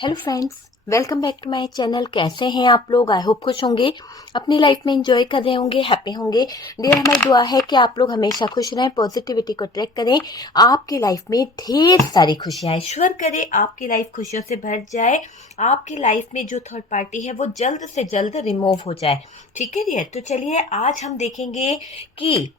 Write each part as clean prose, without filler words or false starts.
Hello friends, welcome back to my channel. कैसे हैं आप लोग? आई होप खुश होंगे, अपनी लाइफ में एंजॉय कर रहे होंगे, हैप्पी होंगे। डियर, हमारी दुआ है कि आप लोग हमेशा खुश रहें, पॉजिटिविटी को ट्रैक करें, आपकी लाइफ में ढेर सारी खुशियां। ईश्वर करे आपकी लाइफ खुशियों से भर जाए, आपकी लाइफ में जो थर्ड पार्टी है वो जल्द से जल्द रिमूव हो जाए। ठीक है डियर, तो चलिए आज हम देखेंगे कि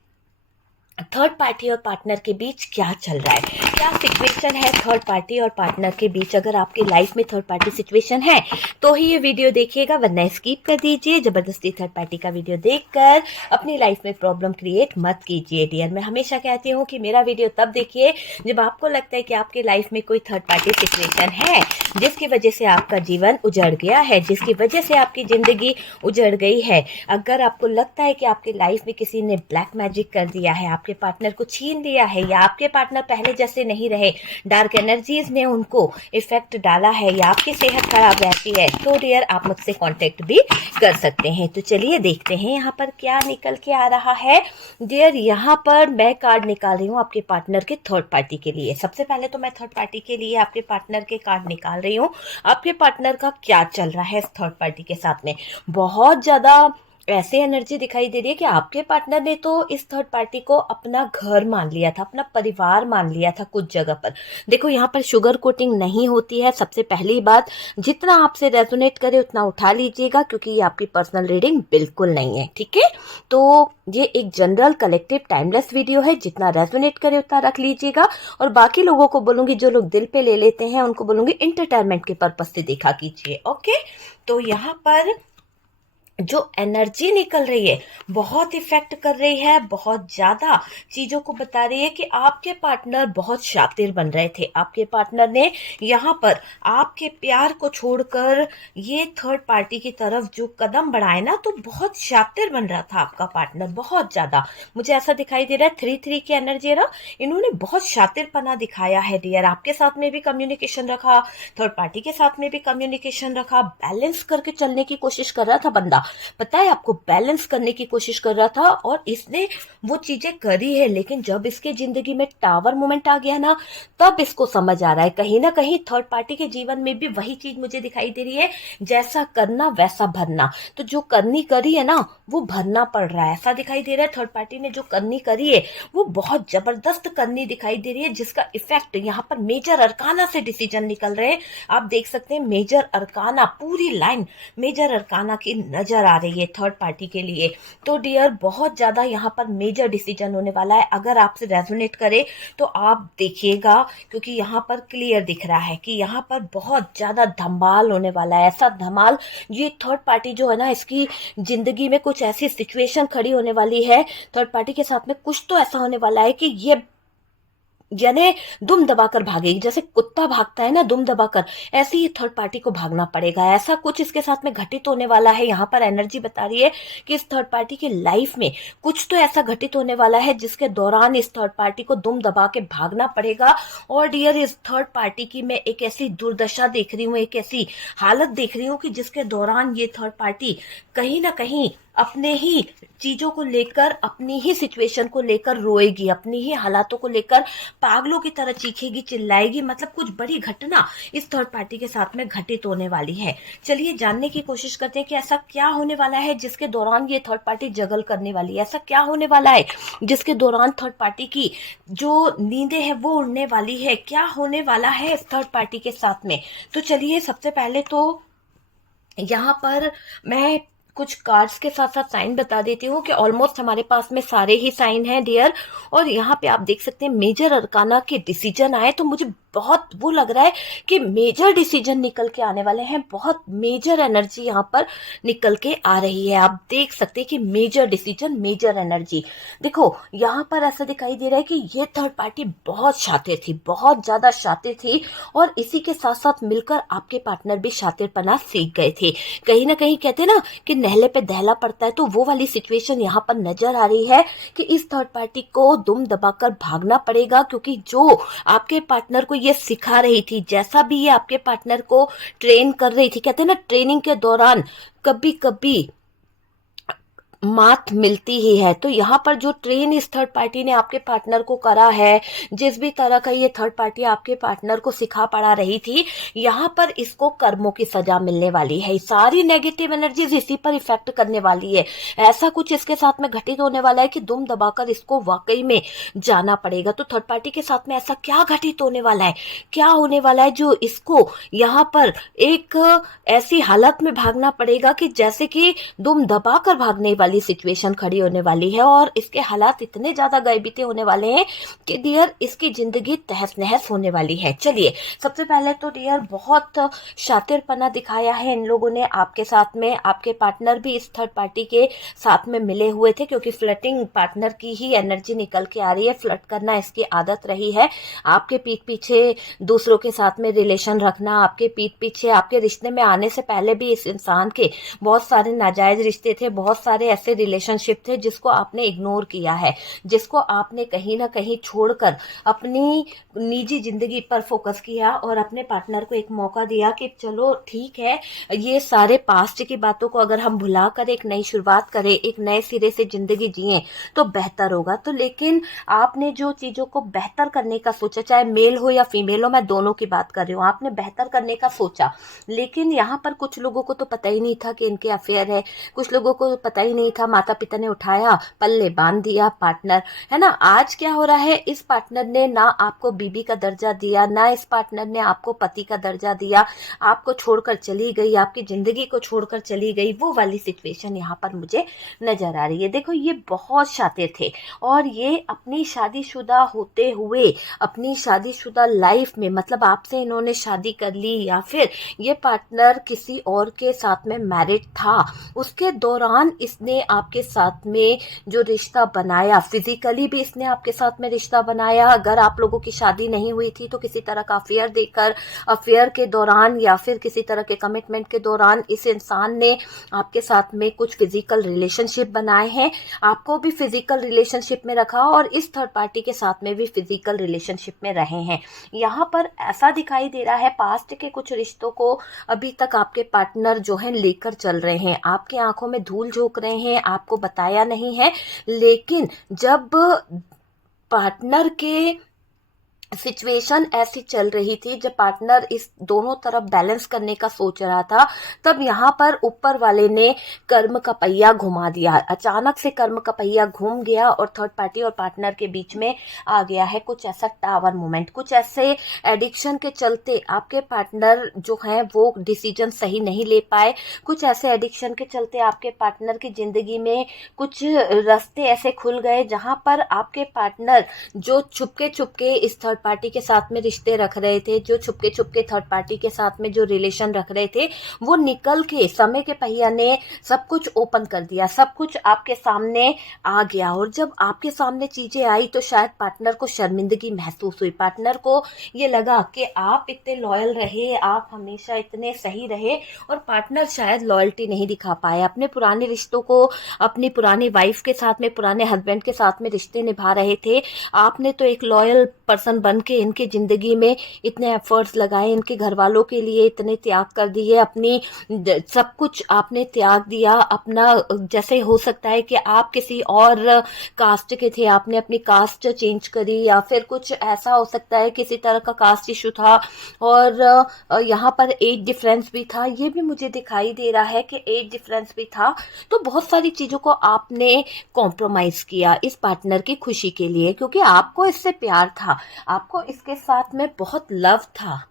थर्ड पार्टी और पार्टनर के बीच क्या चल रहा है, क्या सिचुएशन है थर्ड पार्टी और पार्टनर के बीच। अगर आपकी लाइफ में थर्ड पार्टी सिचुएशन है तो ही ये वीडियो देखिएगा, वरना स्किप कर दीजिए। जबरदस्ती थर्ड पार्टी का वीडियो देखकर अपनी लाइफ में प्रॉब्लम क्रिएट मत कीजिए डियर। मैं हमेशा कहती हूँ कि मेरा वीडियो तब देखिए जब आपको लगता है कि आपकी लाइफ में कोई थर्ड पार्टी सिचुएशन है जिसकी वजह से आपका जीवन उजड़ गया है, जिसकी वजह से आपकी जिंदगी उजड़ गई है। अगर आपको लगता है कि आपकी लाइफ में किसी ने ब्लैक मैजिक कर दिया है, आपके पार्टनर को छीन लिया है, या आपके पार्टनर पहले जैसे नहीं रहे, डार्क एनर्जीज ने उनको इफेक्ट डाला है, या आपकी सेहत खराब रहती है, तो डियर आप मुझसे कांटेक्ट भी कर सकते हैं। तो चलिए देखते हैं यहाँ पर क्या निकल के आ रहा है डियर। यहाँ पर मैं कार्ड निकाल रही हूँ आपके पार्टनर के थर्ड पार्टी के लिए। सबसे पहले तो मैं थर्ड पार्टी के लिए आपके पार्टनर के कार्ड निकाल रही हूँ। आपके पार्टनर का क्या चल रहा है इस थर्ड पार्टी के साथ में। बहुत ज्यादा ऐसे एनर्जी दिखाई दे रही है कि आपके पार्टनर ने तो इस थर्ड पार्टी को अपना घर मान लिया था, अपना परिवार मान लिया था कुछ जगह पर। देखो यहाँ पर शुगर कोटिंग नहीं होती है। सबसे पहली बात, जितना आपसे रेजोनेट करे उतना उठा लीजिएगा, क्योंकि ये आपकी पर्सनल रीडिंग बिल्कुल नहीं है। ठीक है, तो ये एक जनरल कलेक्टिव टाइमलेस वीडियो है, जितना रेजोनेट करे उतना रख लीजिएगा। और बाकी लोगों को बोलूंगी, जो लोग दिल पे ले लेते हैं उनको बोलूंगी इंटरटेनमेंट के पर्पज से देखा कीजिए। ओके, तो यहाँ पर जो एनर्जी निकल रही है बहुत इफेक्ट कर रही है, बहुत ज्यादा चीजों को बता रही है कि आपके पार्टनर बहुत शातिर बन रहे थे। आपके पार्टनर ने यहाँ पर आपके प्यार को छोड़कर ये थर्ड पार्टी की तरफ जो कदम बढ़ाए ना, तो बहुत शातिर बन रहा था आपका पार्टनर, बहुत ज्यादा। मुझे ऐसा दिखाई दे रहा है 3-3 की एनर्जी है ना, इन्होंने बहुत शातिरपना दिखाया है डियर। आपके साथ में भी कम्युनिकेशन रखा, थर्ड पार्टी के साथ में भी कम्युनिकेशन रखा, बैलेंस करके चलने की कोशिश कर रहा था बंदा। पता है आपको, बैलेंस करने की कोशिश कर रहा था और इसने वो चीजें करी है। लेकिन जब इसके जिंदगी में टावर मोमेंट आ गया ना, तब इसको समझ आ रहा है कहीं ना कहीं थर्ड पार्टी के जीवन में भी वही चीज मुझे दिखाई दे रही है, जैसा करना वैसा भरना। तो जो करनी करी है ना, वो भरना पड़ रहा है, ऐसा दिखाई दे रहा है। थर्ड पार्टी ने जो करनी करी है वो बहुत जबरदस्त करनी दिखाई दे रही है, जिसका इफेक्ट यहाँ पर मेजर अरकाना से डिसीजन निकल रहे हैं। आप देख सकते हैं मेजर अरकाना, पूरी लाइन मेजर अरकाना की नजर आ रही है थर्ड पार्टी के लिए। तो डियर बहुत ज्यादा यहाँ पर मेजर डिसीजन होने वाला है। अगर आपसे रेजोनेट करे तो आप देखिएगा, क्योंकि यहाँ पर क्लियर दिख रहा है कि यहाँ पर बहुत ज्यादा धमाल होने वाला है। ऐसा धमाल, ये थर्ड पार्टी जो है ना, इसकी जिंदगी में कुछ ऐसी सिचुएशन खड़ी होने वाली है थर्ड पार्टी के साथ में, कुछ तो ऐसा होने वाला है कि ये यानी दुम दबाकर भागेगी। जैसे कुत्ता भागता है ना दुम दबाकर, ऐसे ही थर्ड पार्टी को भागना पड़ेगा। ऐसा कुछ इसके साथ में घटित होने वाला है। यहाँ पर एनर्जी बता रही है कि इस थर्ड पार्टी की लाइफ में कुछ तो ऐसा घटित होने वाला है जिसके दौरान इस थर्ड पार्टी को दुम दबा के भागना पड़ेगा। और डियर, इस थर्ड पार्टी की मैं एक ऐसी दुर्दशा देख रही हूँ, एक ऐसी हालत देख रही हूँ कि जिसके दौरान ये थर्ड पार्टी कहीं ना कहीं अपने ही चीजों को लेकर, अपनी ही सिचुएशन को लेकर रोएगी, अपनी ही हालातों को लेकर पागलों की तरह चीखेगी, चिल्लाएगी। मतलब कुछ बड़ी घटना इस थर्ड पार्टी के साथ में घटित होने वाली है। चलिए जानने की कोशिश करते हैं कि ऐसा क्या होने वाला है जिसके दौरान ये थर्ड पार्टी जगल करने वाली है। ऐसा क्या होने वाला है जिसके दौरान थर्ड पार्टी की जो नींदें हैं वो उड़ने वाली है। क्या होने वाला है इस थर्ड पार्टी के साथ में। तो चलिए सबसे पहले तो यहाँ पर मैं कुछ कार्ड्स के साथ साथ साइन बता देती हूँ कि ऑलमोस्ट हमारे पास में सारे ही साइन हैं डियर। और यहाँ पे आप देख सकते हैं मेजर अरकाना के डिसीजन आए, तो मुझे बहुत वो लग रहा है कि मेजर डिसीजन निकल के आने वाले हैं। बहुत मेजर एनर्जी यहाँ पर निकल के आ रही है। आप देख सकते हैं कि मेजर डिसीजन, मेजर एनर्जी। देखो यहाँ पर ऐसा दिखाई दे रहा है कि ये थर्ड पार्टी बहुत शातिर थी, बहुत ज्यादा शातिर थी, और इसी के साथ साथ मिलकर आपके पार्टनर भी शातिरपना सीख गए थे। कहीं ना कहीं कहते ना कि नहले पे दहला पड़ता है, तो वो वाली सिचुएशन यहाँ पर नजर आ रही है कि इस थर्ड पार्टी को दुम दबाकर भागना पड़ेगा, क्योंकि जो आपके पार्टनर को ये सिखा रही थी, जैसा भी ये आपके पार्टनर को ट्रेन कर रही थी, कहते हैं ना ट्रेनिंग के दौरान कभी कभी मात मिलती ही है। तो यहाँ पर जो ट्रेन इस थर्ड पार्टी ने आपके पार्टनर को करा है, जिस भी तरह का ये थर्ड पार्टी आपके पार्टनर को सिखा पढ़ा रही थी, यहाँ पर इसको कर्मों की सजा मिलने वाली है। सारी नेगेटिव एनर्जीज इसी पर इफेक्ट करने वाली है। ऐसा कुछ इसके साथ में घटित होने वाला है कि दुम दबाकर इसको वाकई में जाना पड़ेगा। तो थर्ड पार्टी के साथ में ऐसा क्या घटित होने वाला है, क्या होने वाला है जो इसको यहाँ पर एक ऐसी हालत में भागना पड़ेगा कि जैसे कि दुम दबाकर भागने वाली सिचुएशन खड़ी होने वाली है। और इसके हालात इतने ज्यादा गैबीते होने वाले हैं कि डियर इसकी जिंदगी तहस नहस होने वाली है। चलिए, सबसे पहले तो डियर बहुत शातिरपना दिखाया है इन लोगों ने आपके साथ में। आपके पार्टनर भी इस थर्ड पार्टी के साथ में मिले हुए थे, क्योंकि फ्लर्टिंग पार्टनर की ही एनर्जी निकल के आ रही है। फ्लर्ट करना इसकी आदत रही है, आपके पीठ पीछे दूसरों के साथ में रिलेशन रखना, आपके पीठ पीछे आपके रिश्ते में आने से पहले भी इस इंसान के बहुत सारे नाजायज रिश्ते थे, बहुत सारे ऐसे रिलेशनशिप थे जिसको आपने इग्नोर किया है, जिसको आपने कहीं ना कहीं छोड़कर अपनी निजी जिंदगी पर फोकस किया और अपने पार्टनर को एक मौका दिया कि चलो ठीक है, ये सारे पास्ट की बातों को अगर हम भुलाकर एक नई शुरुआत करें, एक नए सिरे से जिंदगी जिए तो बेहतर होगा। तो लेकिन आपने जो चीजों को बेहतर करने का सोचा, चाहे मेल हो या फीमेल हो, मैं दोनों की बात कर रही हूँ, आपने बेहतर करने का सोचा, लेकिन यहाँ पर कुछ लोगों को तो पता ही नहीं था कि इनके अफेयर है, कुछ लोगों को पता ही नहीं था, माता पिता ने उठाया, पल्ले बांध दिया पार्टनर, है ना। आज क्या हो रहा है, इस पार्टनर ने ना आपको बीबी का दर्जा दिया, ना इस पार्टनर ने आपको पति का दर्जा दिया, आपको छोड़कर चली गई, आपकी जिंदगी को छोड़कर चली गई। वो वाली सिचुएशन यहाँ पर मुझे नजर आ रही है। देखो, ये बहुत शातिर थे और ये अपनी शादीशुदा होते हुए, अपनी शादीशुदा लाइफ में, मतलब आपसे इन्होंने शादी कर ली या फिर ये पार्टनर किसी और के साथ में मैरिड था, उसके दौरान इसने आपके साथ में जो रिश्ता बनाया, फिजिकली भी इसने आपके साथ में रिश्ता बनाया। अगर आप लोगों की शादी नहीं हुई थी तो किसी तरह का अफेयर देकर, अफेयर के दौरान या फिर किसी तरह के कमिटमेंट के दौरान इस इंसान ने आपके साथ में कुछ फिजिकल रिलेशनशिप बनाए हैं, आपको भी फिजिकल रिलेशनशिप में रखा और इस थर्ड पार्टी के साथ में भी फिजिकल रिलेशनशिप में रहे हैं। यहाँ पर ऐसा दिखाई दे रहा है पास्ट के कुछ रिश्तों को अभी तक आपके पार्टनर जो है लेकर चल रहे हैं, आपके आंखों में धूल झोंक रहे हैं, आपको बताया नहीं है। लेकिन जब पार्टनर के सिचुएशन ऐसी चल रही थी, जब पार्टनर इस दोनों तरफ बैलेंस करने का सोच रहा था, तब यहाँ पर ऊपर वाले ने कर्म का पहिया घुमा दिया। अचानक से कर्म का पहिया घूम गया और थर्ड पार्टी और पार्टनर के बीच में आ गया है कुछ ऐसा टावर मोमेंट। कुछ ऐसे एडिक्शन के चलते आपके पार्टनर जो है वो डिसीजन सही नहीं ले पाए, कुछ ऐसे एडिक्शन के चलते आपके पार्टनर की जिंदगी में कुछ रास्ते ऐसे खुल गए जहां पर आपके पार्टनर जो छुपके छुपके इस थर्ड पार्टी के साथ में रिश्ते रख रहे थे, जो छुपके छुपके थर्ड पार्टी के साथ में जो रिलेशन रख रहे थे, वो निकल के समय के पहिया ने सब कुछ ओपन कर दिया, सब कुछ आपके सामने आ गया। और जब आपके सामने चीजें आई तो शायद पार्टनर को शर्मिंदगी महसूस हुई, पार्टनर को ये लगा कि आप इतने लॉयल रहे, आप हमेशा इतने सही रहे और पार्टनर शायद लॉयल्टी नहीं दिखा पाए अपने पुराने रिश्तों को, अपनी पुरानी वाइफ के साथ में, पुराने हस्बैंड के साथ में रिश्ते निभा रहे थे। आपने तो एक लॉयल पर्सन बन के इनकी जिंदगी में इतने एफर्ट्स लगाए, इनके घर वालों के लिए इतने त्याग कर दिए, अपनी सब कुछ आपने त्याग दिया अपना। जैसे हो सकता है कि आप किसी और कास्ट के थे, आपने अपनी कास्ट चेंज करी, या फिर कुछ ऐसा हो सकता है किसी तरह का कास्ट इशू था और यहाँ पर एज डिफरेंस भी था। ये भी मुझे दिखाई दे रहा है कि एज डिफरेंस भी था। तो बहुत सारी चीजों को आपने कॉम्प्रोमाइज किया इस पार्टनर की खुशी के लिए, क्योंकि आपको इससे प्यार था, आपको इसके साथ में बहुत लव था।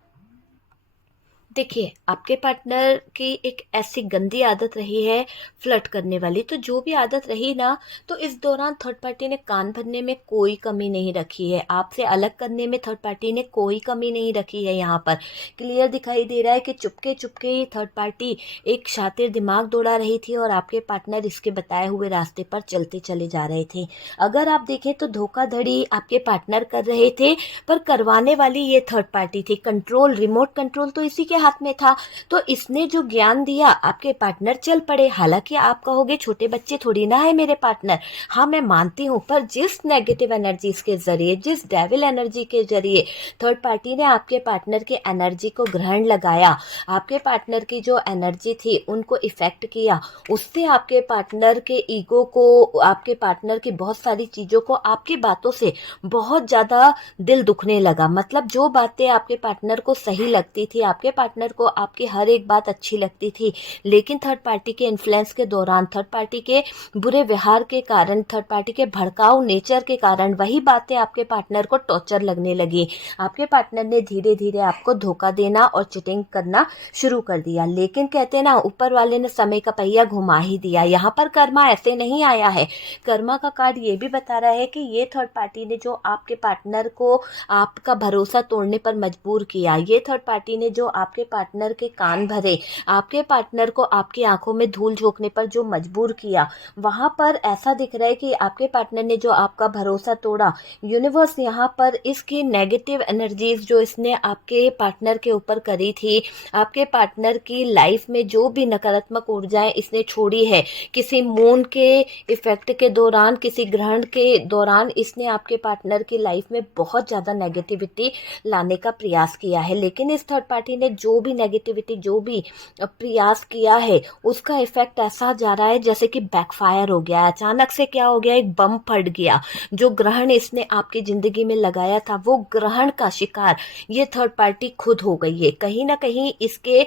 देखिए, आपके पार्टनर की एक ऐसी गंदी आदत रही है फ्लर्ट करने वाली, तो जो भी आदत रही ना, तो इस दौरान थर्ड पार्टी ने कान भरने में कोई कमी नहीं रखी है, आपसे अलग करने में थर्ड पार्टी ने कोई कमी नहीं रखी है। यहाँ पर क्लियर दिखाई दे रहा है कि चुपके चुपके ही थर्ड पार्टी एक शातिर दिमाग दौड़ा रही थी और आपके पार्टनर इसके बताए हुए रास्ते पर चलते चले जा रहे थे। अगर आप देखें तो धोखाधड़ी आपके पार्टनर कर रहे थे, पर करवाने वाली ये थर्ड पार्टी थी। कंट्रोल, रिमोट कंट्रोल तो इसी के हाथ में था। तो इसने जो ज्ञान दिया, आपके पार्टनर चल पड़े। हालांकि आप कहोगे छोटे बच्चे थोड़ी ना है मेरे पार्टनर, हाँ मैं मानती हूँ, पर जिस नेगेटिव एनर्जीज के जरिए, जिस डेविल एनर्जी के जरिए थर्ड पार्टी ने आपके पार्टनर के एनर्जी को ग्रहण लगाया, आपके पार्टनर की जो एनर्जी थी उनको इफेक्ट किया, उससे आपके पार्टनर के ईगो को, आपके पार्टनर की बहुत सारी चीजों को, आपकी बातों से बहुत ज्यादा दिल दुखने लगा। मतलब जो बातें आपके पार्टनर को सही लगती थी, आपके पार्टनर को आपकी हर एक बात अच्छी लगती थी, लेकिन थर्ड पार्टी के इन्फ्लुएंस के दौरान, थर्ड पार्टी के बुरे व्यवहार के कारण, थर्ड पार्टी के भड़काऊ नेचर के कारण वही बातें आपके पार्टनर को टॉर्चर लगने लगी। आपके पार्टनर ने धीरे धीरे आपको धोखा देना और चिटिंग करना शुरू कर दिया। लेकिन कहते ना, ऊपर वाले ने समय का पहिया घुमा ही दिया। यहाँ पर कर्मा ऐसे नहीं आया है। कर्मा का कार्ड ये भी बता रहा है कि ये थर्ड पार्टी ने जो आपके पार्टनर को आपका भरोसा तोड़ने पर मजबूर किया, ये थर्ड पार्टी ने जो आपके पार्टनर के कान भरे, आपके पार्टनर को आपकी आंखों में धूल झोंकने पर जो मजबूर किया, वहां पर ऐसा दिख रहा है कि आपके पार्टनर ने जो आपका भरोसा तोड़ा, यूनिवर्स यहाँ पर इसकी नेगेटिव एनर्जीज जो इसने आपके पार्टनर के ऊपर करी थी, आपके पार्टनर की लाइफ में जो भी नकारात्मक ऊर्जाएं इसने छोड़ी है, किसी मून के इफेक्ट के दौरान, किसी ग्रहण के दौरान, इसने आपके पार्टनर की लाइफ में बहुत ज़्यादा नेगेटिविटी लाने का प्रयास किया है। लेकिन इस थर्ड पार्टी ने जो भी नेगेटिविटी, जो भी प्रयास किया है, उसका इफेक्ट ऐसा जा रहा है जैसे कि बैकफायर हो गया। अचानक से क्या हो गया, एक बम फट गया। जो ग्रहण इसने आपकी जिंदगी में लगाया था, वो ग्रहण का शिकार ये थर्ड पार्टी खुद हो गई है। कहीं ना कहीं इसके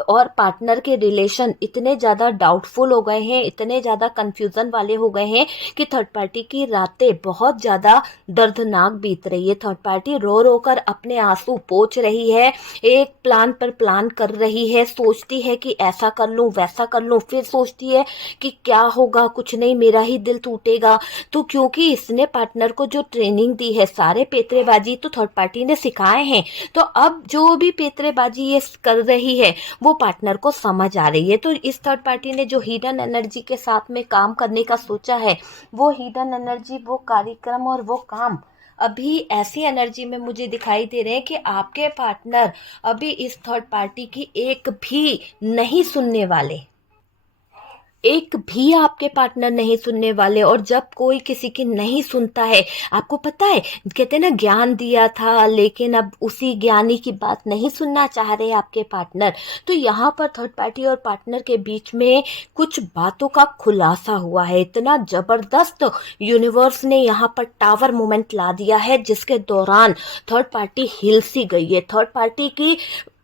और पार्टनर के रिलेशन इतने ज़्यादा डाउटफुल हो गए हैं, इतने ज़्यादा कंफ्यूजन वाले हो गए हैं कि थर्ड पार्टी की रातें बहुत ज़्यादा दर्दनाक बीत रही है। थर्ड पार्टी रो रो कर अपने आंसू पोंछ रही है, एक प्लान पर प्लान कर रही है, सोचती है कि ऐसा कर लूँ, वैसा कर लूँ, फिर सोचती है कि क्या होगा, कुछ नहीं, मेरा ही दिल टूटेगा। तो क्योंकि इसने पार्टनर को जो ट्रेनिंग दी है, सारे पेतरेबाजी तो थर्ड पार्टी ने सिखाए हैं, तो अब जो भी पेतरेबाजी ये कर रही है वो पार्टनर को समझ आ रही है। तो इस थर्ड पार्टी ने जो हिडन एनर्जी के साथ में काम करने का सोचा है, वो हिडन एनर्जी, वो कार्यक्रम और वो काम अभी ऐसी एनर्जी में मुझे दिखाई दे रहे हैं कि आपके पार्टनर अभी इस थर्ड पार्टी की एक भी नहीं सुनने वाले, एक भी आपके पार्टनर नहीं सुनने वाले। और जब कोई किसी की नहीं सुनता है, आपको पता है, कहते हैं ना, ज्ञान दिया था लेकिन अब उसी ज्ञानी की बात नहीं सुनना चाह रहे आपके पार्टनर। तो यहाँ पर थर्ड पार्टी और पार्टनर के बीच में कुछ बातों का खुलासा हुआ है। इतना जबरदस्त यूनिवर्स ने यहाँ पर टावर मोमेंट ला दिया है, जिसके दौरान थर्ड पार्टी हिल सी गई है। थर्ड पार्टी की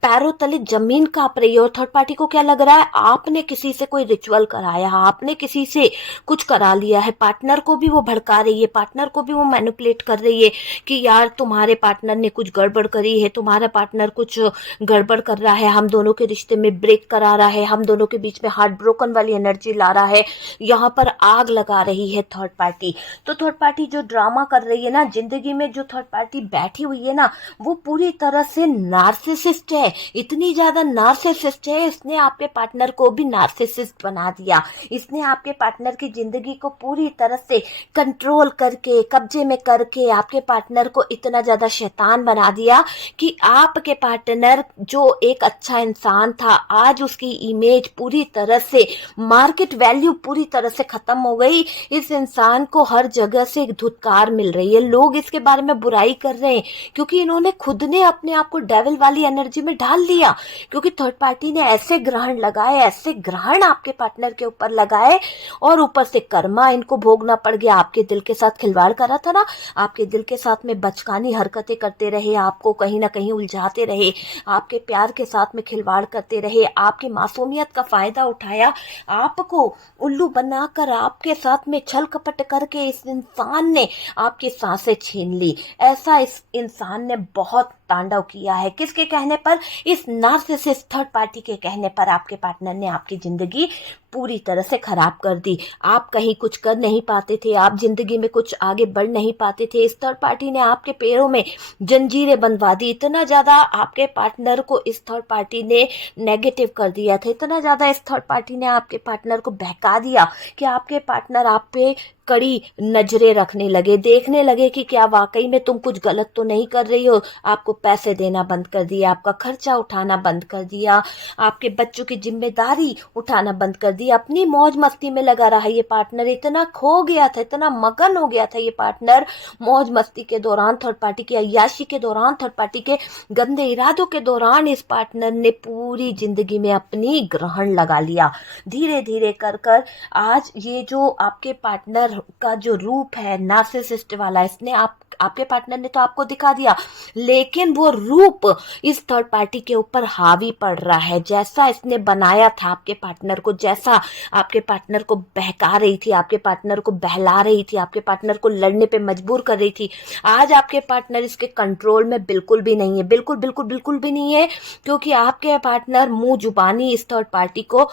पैरों तले जमीन कांप रही है। और थर्ड पार्टी को क्या लग रहा है, आपने किसी से कोई रिचुअल कराया, आपने किसी से कुछ करा लिया है। पार्टनर को भी वो भड़का रही है, पार्टनर को भी वो मैनिपुलेट कर रही है कि यार तुम्हारे पार्टनर ने कुछ गड़बड़ करी है, तुम्हारा पार्टनर कुछ गड़बड़ कर रहा है, हम दोनों के रिश्ते में ब्रेक करा रहा है, हम दोनों के बीच में हार्ट ब्रोकन वाली एनर्जी ला रहा है, यहाँ पर आग लगा रही है थर्ड पार्टी। तो थर्ड पार्टी जो ड्रामा कर रही है ना जिंदगी में, जो थर्ड पार्टी बैठी हुई है ना, वो पूरी तरह से नार्सिसिस्ट है। इतनी ज्यादा नार्सिसिस्ट है, इसने आपके पार्टनर को भी नार्सिसिस्ट बना दिया। इसने आपके पार्टनर की जिंदगी को पूरी तरह से कंट्रोल करके, कब्जे में करके आपके पार्टनर को इतना ज्यादा शैतान बना दिया कि आपके पार्टनर जो एक अच्छा इंसान था, आज उसकी इमेज पूरी तरह से, मार्केट वैल्यू पूरी तरह से खत्म हो गई। इस इंसान को हर जगह से धुतकार मिल रही है, लोग इसके बारे में बुराई कर रहे हैं क्योंकि इन्होंने खुद ने अपने आप को डेविल वाली एनर्जी में डाल लिया। क्योंकि थर्ड पार्टी ने ऐसे ग्रहण लगाए, ऐसे ग्रहण आपके पार्टनर के ऊपर लगाए, और ऊपर से कर्मा इनको भोगना पड़ गया। आपके दिल के साथ खिलवाड़ करा था ना, आपके दिल के साथ में बचकानी हरकतें करते रहे, आपको कहीं ना कहीं उलझाते रहे, आपके प्यार के साथ में खिलवाड़ करते रहे, आपकी मासूमियत का फायदा उठाया, आपको उल्लू बनाकर आपके साथ में छल कपट करके इस इंसान ने आपकी सांसें छीन ली। ऐसा इस इंसान ने बहुत तांडव किया है। किसके कहने पर? इस नार्सिसिस्ट थर्ड पार्टी के कहने पर आपके पार्टनर ने आपकी जिंदगी पूरी तरह से खराब कर दी। आप कहीं कुछ कर नहीं पाते थे, आप जिंदगी में कुछ आगे बढ़ नहीं पाते थे। इस थर्ड पार्टी ने आपके पैरों में जंजीरें बंधवा दी। इतना ज्यादा आपके पार्टनर को इस थर्ड पार्टी ने नेगेटिव कर दिया था, इतना ज्यादा इस थर्ड पार्टी ने आपके पार्टनर को बहका दिया कि आपके पार्टनर आप पे कड़ी नजरें रखने लगे, देखने लगे कि क्या वाकई में तुम कुछ गलत तो नहीं कर रही हो। आपको पैसे देना बंद कर दिया, आपका खर्चा उठाना बंद कर दिया, आपके बच्चों की जिम्मेदारी उठाना बंद कर दिया, अपनी मौज मस्ती में लगा रहा ये पार्टनर। इतना खो गया था, इतना मगन हो गया था ये पार्टनर मौज मस्ती के दौरान, थर्ड पार्टी की अय्याशी के दौरान, थर्ड पार्टी के गंदे इरादों के दौरान। इस पार्टनर ने पूरी जिंदगी में अपनी ग्रहण लगा लिया। धीरे धीरे कर कर आज ये जो आपके पार्टनर का जो रूप है नार्सिसिस्ट वाला, इसने आपके पार्टनर ने तो आपको दिखा दिया, लेकिन वो रूप इस थर्ड पार्टी के ऊपर हावी पड़ रहा है। जैसा इसने बनाया था आपके पार्टनर को, जैसा आपके पार्टनर को बहका रही थी, आपके पार्टनर को बहला रही थी, आपके पार्टनर को लड़ने पे मजबूर कर रही थी, आज आपके पार्टनर इसके कंट्रोल में बिल्कुल भी नहीं है, बिल्कुल बिल्कुल बिल्कुल भी नहीं है। क्योंकि आपके पार्टनर मुंह जुबानी इस थर्ड पार्टी को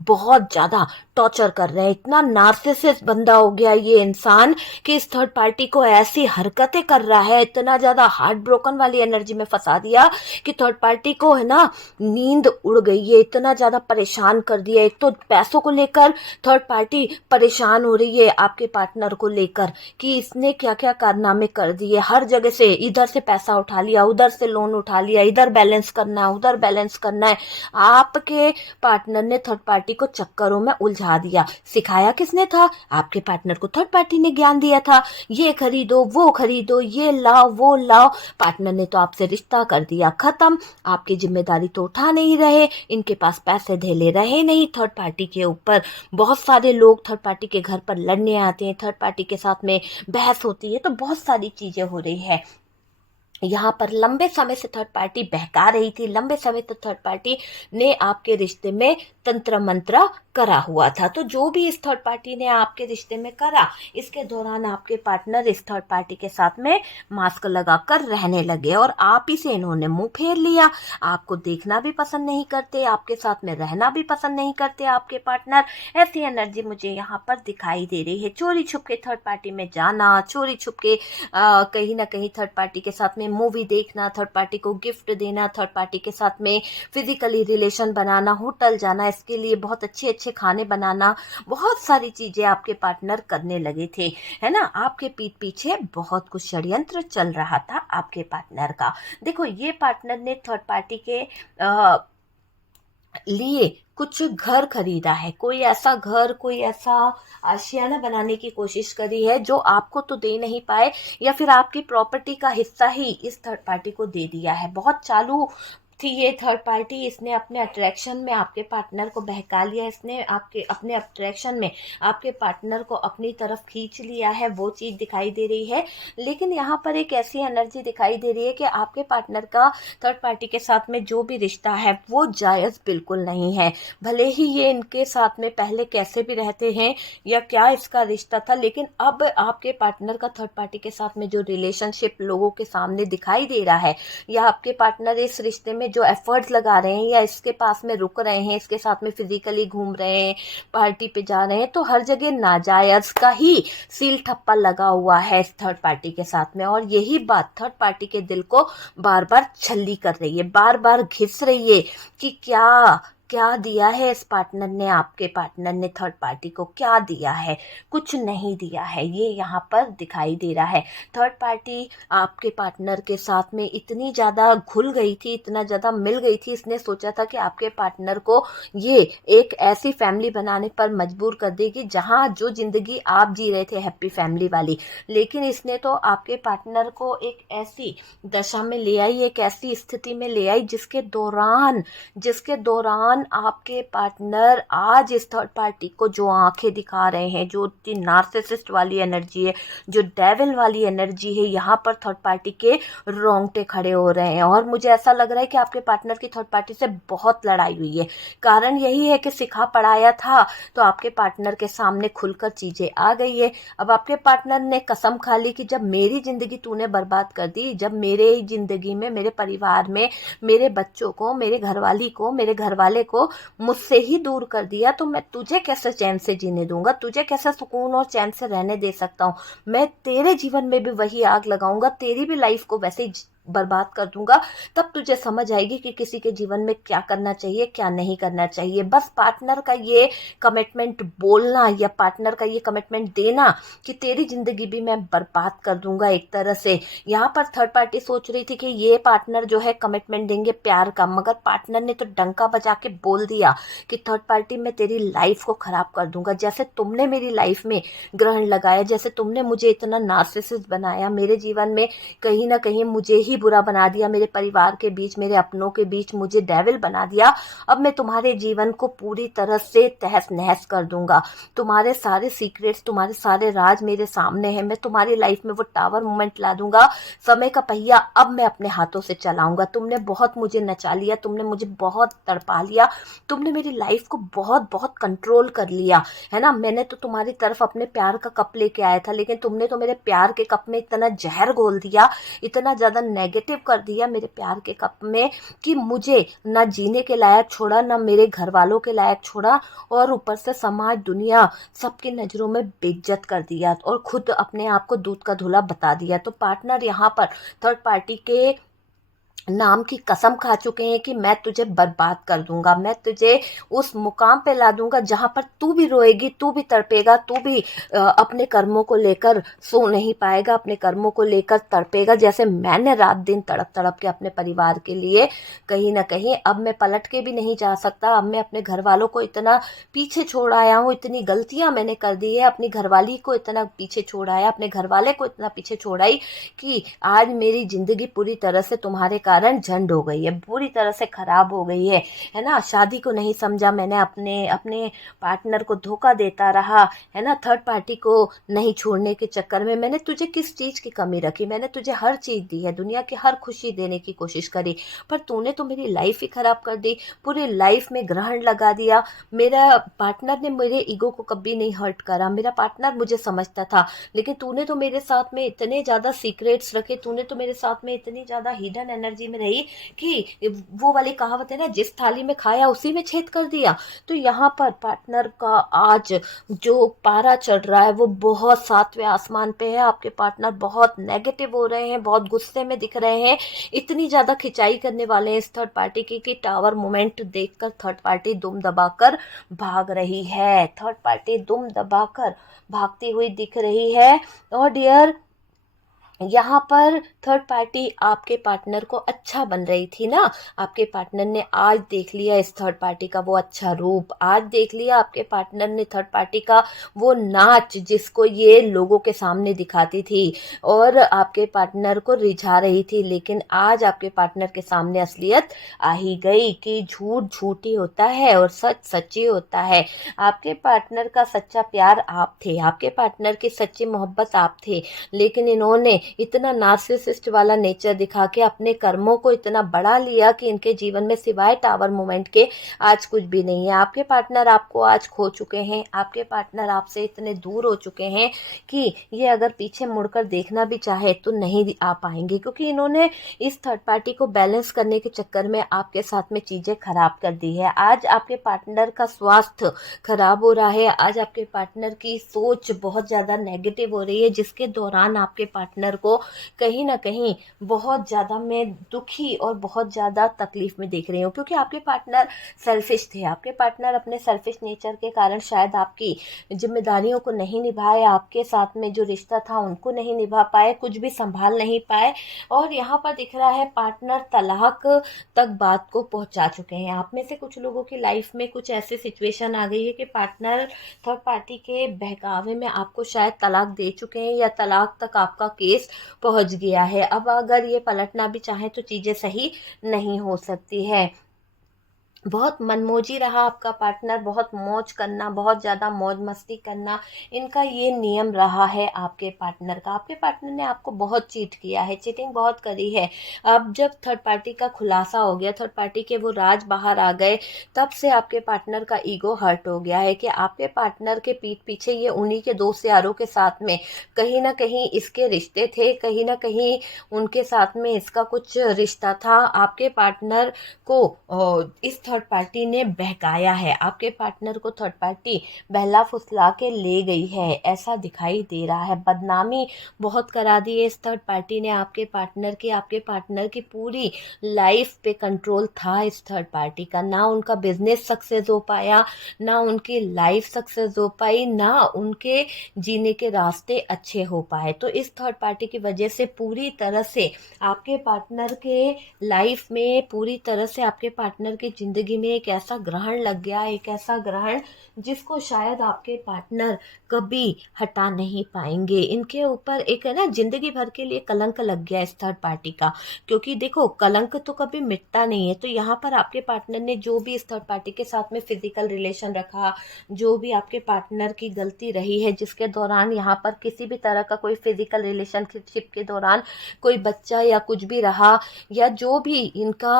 बहुत ज्यादा टॉर्चर कर रहे हैं। इतना नार्सिसिस्ट बंदा हो गया ये इंसान कि इस थर्ड पार्टी को ऐसी हरकतें कर रहा है, इतना ज्यादा हार्ट ब्रोकन वाली एनर्जी में फंसा दिया कि थर्ड पार्टी को है ना नींद उड़ गई है, इतना ज्यादा परेशान कर दिया। एक तो पैसों को लेकर थर्ड पार्टी परेशान हो रही है आपके पार्टनर को लेकर कि इसने क्या क्या कारनामे कर दिए। हर जगह से, इधर से पैसा उठा लिया, उधर से लोन उठा लिया, इधर बैलेंस करना है, उधर बैलेंस करना है। आपके पार्टनर ने थर्ड पार्टी को चक्करों में उलझा दिया। सिखाया किसने था? आपके पार्टनर को थर्ड पार्टी ने ज्ञान दिया था, ये खरीदो, वो खरीदो, ये लाओ, वो लाओ। पार्टनर ने तो आपसे रिश्ता कर दिया खत्म। आपकी जिम्मेदारी तो उठा नहीं रहे, इनके पास पैसे धेले रहे नहीं थर्ड पार्टी के ऊपर। बहुत सारे लोग थर्ड पार्टी के घर पर लड़ने आते हैं, थर्ड पार्टी के साथ में बहस होती है, तो बहुत सारी चीजें हो रही है। यहाँ पर लंबे समय से थर्ड पार्टी बहका रही थी, लंबे समय तक थर्ड पार्टी ने आपके रिश्ते में तंत्र मंत्र करा हुआ था। तो जो भी इस थर्ड पार्टी ने आपके रिश्ते में करा, इसके दौरान आपके पार्टनर इस थर्ड पार्टी के साथ में मास्क लगाकर रहने लगे और आप ही से इन्होंने मुंह फेर लिया। आपको देखना भी पसंद नहीं करते, आपके साथ में रहना भी पसंद नहीं करते आपके पार्टनर। ऐसी एनर्जी मुझे यहाँ पर दिखाई दे रही है। चोरी छुप के थर्ड पार्टी में जाना, चोरी छुप के कहीं ना कहीं थर्ड पार्टी के साथ में मूवी देखना, थर्ड पार्टी को गिफ्ट देना, थर्ड पार्टी के साथ में फिजिकली रिलेशन बनाना, होटल जाना, इसके लिए बहुत अच्छे अच्छे खाने बनाना, बहुत सारी चीजें आपके पार्टनर करने लगे थे, है ना। आपके पीठ पीछे बहुत कुछ षड्यंत्र चल रहा था आपके पार्टनर का। देखो, ये पार्टनर ने थर्ड पार्टी के लिए कुछ घर खरीदा है, कोई ऐसा घर, कोई ऐसा आशियाना बनाने की कोशिश करी है जो आपको तो दे नहीं पाए, या फिर आपकी प्रॉपर्टी का हिस्सा ही इस थर्ड पार्टी को दे दिया है। बहुत चालू थी ये थर्ड पार्टी, इसने अपने अट्रैक्शन में आपके पार्टनर को बहका लिया, इसने अपने अट्रैक्शन में आपके पार्टनर को अपनी तरफ खींच लिया है, वो चीज़ दिखाई दे रही है। लेकिन यहाँ पर एक ऐसी एनर्जी दिखाई दे रही है कि आपके पार्टनर का थर्ड पार्टी के साथ में जो भी रिश्ता है वो जायज़ बिल्कुल नहीं है। भले ही ये इनके साथ में पहले कैसे भी रहते हैं या क्या इसका रिश्ता था, लेकिन अब आपके पार्टनर का थर्ड पार्टी के साथ में जो रिलेशनशिप लोगों के सामने दिखाई दे रहा है, या आपके पार्टनर इस रिश्ते में जो एफर्ट्स लगा रहे हैं या इसके पास में रुक रहे हैं, इसके साथ में फिजिकली घूम रहे हैं, पार्टी पे जा रहे हैं, तो हर जगह नाजायज का ही सील ठप्पा लगा हुआ है इस थर्ड पार्टी के साथ में। और यही बात थर्ड पार्टी के दिल को बार बार छल्ली कर रही है, बार बार घिस रही है कि क्या क्या दिया है इस पार्टनर ने, आपके पार्टनर ने थर्ड पार्टी को क्या दिया है? कुछ नहीं दिया है, ये यहाँ पर दिखाई दे रहा है। थर्ड पार्टी आपके पार्टनर के साथ में इतनी ज़्यादा घुल गई थी, इतना ज़्यादा मिल गई थी, इसने सोचा था कि आपके पार्टनर को ये एक ऐसी फैमिली बनाने पर मजबूर कर देगी जहाँ जो जिंदगी आप जी रहे थे हैप्पी फैमिली वाली। लेकिन इसने तो आपके पार्टनर को एक ऐसी दशा में ले आई, एक ऐसी स्थिति में ले आई जिसके दौरान आपके पार्टनर आज इस थर्ड पार्टी को जो आंखें दिखा रहे हैं, जो नार्सिसिस्ट वाली एनर्जी है, जो डेविल वाली एनर्जी है, यहाँ पर थर्ड पार्टी के रोंगटे खड़े हो रहे हैं। और मुझे ऐसा लग रहा है कि आपके पार्टनर की थर्ड पार्टी से बहुत लड़ाई हुई है। कारण यही है कि सिखा पढ़ाया था तो आपके पार्टनर के सामने खुलकर चीजें आ गई है। अब आपके पार्टनर ने कसम खा ली कि जब मेरी जिंदगी तूने बर्बाद कर दी, जब मेरे जिंदगी में, मेरे परिवार में, मेरे बच्चों को, मेरे घरवाली को, मेरे घरवाले को मुझसे ही दूर कर दिया, तो मैं तुझे कैसे चैन से जीने दूंगा, तुझे कैसे सुकून और चैन से रहने दे सकता हूँ। मैं तेरे जीवन में भी वही आग लगाऊंगा, तेरी भी लाइफ को वैसे ही बर्बाद कर दूंगा, तब तुझे समझ आएगी कि किसी के जीवन में क्या करना चाहिए, क्या नहीं करना चाहिए। बस पार्टनर का ये कमिटमेंट बोलना या पार्टनर का ये कमिटमेंट देना कि तेरी जिंदगी भी मैं बर्बाद कर दूंगा एक तरह से। यहाँ पर थर्ड पार्टी सोच रही थी कि ये पार्टनर जो है कमिटमेंट देंगे प्यार का, मगर पार्टनर ने तो डंका बजा के बोल दिया कि थर्ड पार्टी मैं तेरी लाइफ को खराब कर दूंगा। जैसे तुमने मेरी लाइफ में ग्रहण लगाया, जैसे तुमने मुझे इतना नार्सिसिस्ट बनाया, मेरे जीवन में कहीं ना कहीं मुझे ही बुरा बना दिया, मेरे परिवार के बीच, मेरे अपनों के बीच मुझे डेविल बना दिया, अब मैं तुम्हारे जीवन को पूरी तरह से तहस नहस कर दूंगा। तुम्हारे सारे सीक्रेट्स, तुम्हारे सारे राज मेरे सामने हैं। मैं तुम्हारी लाइफ में वो टावर मोमेंट ला दूंगा, समय का पहिया अब मैं अपने हाथों से चलाऊंगा। तुमने बहुत मुझे नचा लिया, तुमने मुझे बहुत तड़पा लिया, तुमने मेरी लाइफ को बहुत बहुत कंट्रोल कर लिया है ना। मैंने तो तुम्हारी तरफ अपने प्यार का कप लेके आया था, लेकिन तुमने तो मेरे प्यार के कप में इतना जहर घोल दिया, इतना ज्यादा नेगेटिव कर दिया मेरे प्यार के कप में कि मुझे ना जीने के लायक छोड़ा, ना मेरे घर वालों के लायक छोड़ा, और ऊपर से समाज, दुनिया, सबकी नजरों में बेइज्जत कर दिया और खुद अपने आप को दूध का धुला बता दिया। तो पार्टनर यहाँ पर थर्ड पार्टी के नाम की कसम खा चुके हैं कि मैं तुझे बर्बाद कर दूंगा, मैं तुझे उस मुकाम पे ला दूंगा जहां पर तू भी रोएगी, तू भी तड़पेगा, तू भी अपने कर्मों को लेकर सो नहीं पाएगा, अपने कर्मों को लेकर तड़पेगा, जैसे मैंने रात दिन तड़प तड़प के अपने परिवार के लिए कहीं ना कहीं। अब मैं पलट के भी नहीं जा सकता, अब मैं अपने घर वालों को इतना पीछे छोड़ आया हूँ, इतनी गलतियां मैंने कर दी है, अपनी घरवाली को इतना पीछे छोड़ आया, अपने घर वाले को इतना पीछे छोड़ आई कि आज मेरी जिंदगी पूरी तरह से तुम्हारे कारण झंड हो गई है, पूरी तरह से खराब हो गई है ना। शादी को नहीं समझा मैंने, अपने अपने पार्टनर को धोखा देता रहा है ना, थर्ड पार्टी को नहीं छोड़ने के चक्कर में मैंने तुझे किस चीज की कमी रखी, मैंने तुझे हर चीज दी है, दुनिया की हर खुशी देने की कोशिश करी, पर तूने तो मेरी लाइफ ही खराब कर दी, पूरी लाइफ में ग्रहण लगा दिया। मेरा पार्टनर ने मेरे ईगो को कभी नहीं हर्ट करा, मेरा पार्टनर मुझे समझता था, लेकिन तूने तो मेरे साथ में इतने ज्यादा सीक्रेट्स रखे, तूने तो मेरे साथ में इतनी ज्यादा हिडन एनर्जी में रही कि वो वाली कहावत है ना, जिस थाली में खाया उसी में छेद कर दिया। तो यहाँ पर पार्टनर का आज जो पारा चढ़ रहा है वो बहुत सातवें आसमान पे है। आपके पार्टनर बहुत नेगेटिव हो रहे हैं, बहुत गुस्से में दिख रहे हैं, इतनी ज्यादा खिंचाई करने वाले हैं इस थर्ड पार्टी की कि टावर मोमेंट देखकर थर्ड पार्टी दुम दबाकर भाग रही है, थर्ड पार्टी दुम दबाकर भागती हुई दिख रही है। और डियर, यहाँ पर थर्ड पार्टी आपके पार्टनर को अच्छा बन रही थी ना, आपके पार्टनर ने आज देख लिया इस थर्ड पार्टी का वो अच्छा रूप, आज देख लिया आपके पार्टनर ने थर्ड पार्टी का वो नाच जिसको ये लोगों के सामने दिखाती थी और आपके पार्टनर को रिझा रही थी। लेकिन आज आपके पार्टनर के सामने असलियत आ ही गई कि झूठ झूठ ही होता है और सच सच ही होता है। आपके पार्टनर का सच्चा प्यार आप थे, आपके पार्टनर की सच्ची मोहब्बत आप थे, लेकिन इन्होंने इतना नार्सिसिस्ट वाला नेचर दिखा के अपने कर्मों को इतना बढ़ा लिया कि इनके जीवन में सिवाय टावर मोमेंट के आज कुछ भी नहीं है। आपके पार्टनर आपको आज खो चुके हैं, आपके पार्टनर आपसे इतने दूर हो चुके हैं कि ये अगर पीछे मुड़कर देखना भी चाहे तो नहीं आ पाएंगे, क्योंकि इन्होंने इस थर्ड पार्टी को बैलेंस करने के चक्कर में आपके साथ में चीजें खराब कर दी है। आज आपके पार्टनर का स्वास्थ्य खराब हो रहा है, आज आपके पार्टनर की सोच बहुत ज्यादा नेगेटिव हो रही है, जिसके दौरान आपके पार्टनर को कहीं ना कहीं बहुत ज्यादा मैं दुखी और बहुत ज्यादा तकलीफ में देख रही हूँ, क्योंकि आपके पार्टनर सेल्फिश थे। आपके पार्टनर अपने सेल्फिश नेचर के कारण शायद आपकी जिम्मेदारियों को नहीं निभाए, आपके साथ में जो रिश्ता था उनको नहीं निभा पाए, कुछ भी संभाल नहीं पाए। और यहाँ पर दिख रहा है पार्टनर तलाक तक बात को पहुंचा चुके हैं। आप में से कुछ लोगों की लाइफ में कुछ ऐसी सिचुएशन आ गई है कि पार्टनर थर्ड पार्टी के बहकावे में आपको शायद तलाक दे चुके हैं या तलाक तक आपका केस पहुंच गया है। अब अगर ये पलटना भी चाहे तो चीजें सही नहीं हो सकती है। बहुत मनमोजी रहा आपका पार्टनर, बहुत मौज करना, बहुत ज्यादा मौज मस्ती करना, इनका ये नियम रहा है आपके पार्टनर का। आपके पार्टनर ने आपको बहुत चीट किया है, चीटिंग बहुत करी है। अब जब थर्ड पार्टी का खुलासा हो गया, थर्ड पार्टी के वो राज बाहर आ गए, तब से आपके पार्टनर का ईगो हर्ट हो गया है कि आपके पार्टनर के पीठ पीछे ये उन्हीं के दोस्त यारों के साथ में कहीं ना कहीं इसके रिश्ते थे, कहीं ना कहीं उनके साथ में इसका कुछ रिश्ता था। आपके पार्टनर को इस थर्ड पार्टी ने बहकाया है, आपके पार्टनर को थर्ड पार्टी बहला फुसला के ले गई है, ऐसा दिखाई दे रहा है। बदनामी बहुत करा दी है इस थर्ड पार्टी ने आपके पार्टनर की। आपके पार्टनर की पूरी लाइफ पे कंट्रोल था इस थर्ड पार्टी का। ना उनका बिजनेस सक्सेस हो पाया, ना उनकी लाइफ सक्सेस हो पाई, ना उनके जीने के रास्ते अच्छे हो पाए। तो इस थर्ड पार्टी की वजह से पूरी तरह से आपके पार्टनर के लाइफ में, पूरी तरह से आपके पार्टनर की जिंदगी में एक ऐसा ग्रहण लग गया, एक ऐसा ग्रहण जिसको शायद आपके पार्टनर कभी हटा नहीं पाएंगे। इनके ऊपर एक है ना, जिंदगी भर के लिए कलंक लग गया इस थर्ड पार्टी का, क्योंकि देखो कलंक तो कभी मिटता नहीं है। तो यहाँ पर आपके पार्टनर ने जो भी इस थर्ड पार्टी के साथ में फिजिकल रिलेशन रखा, जो भी आपके पार्टनर की गलती रही है, जिसके दौरान यहाँ पर किसी भी तरह का कोई फिजिकल रिलेशनशिप के दौरान कोई बच्चा या कुछ भी रहा, या जो भी इनका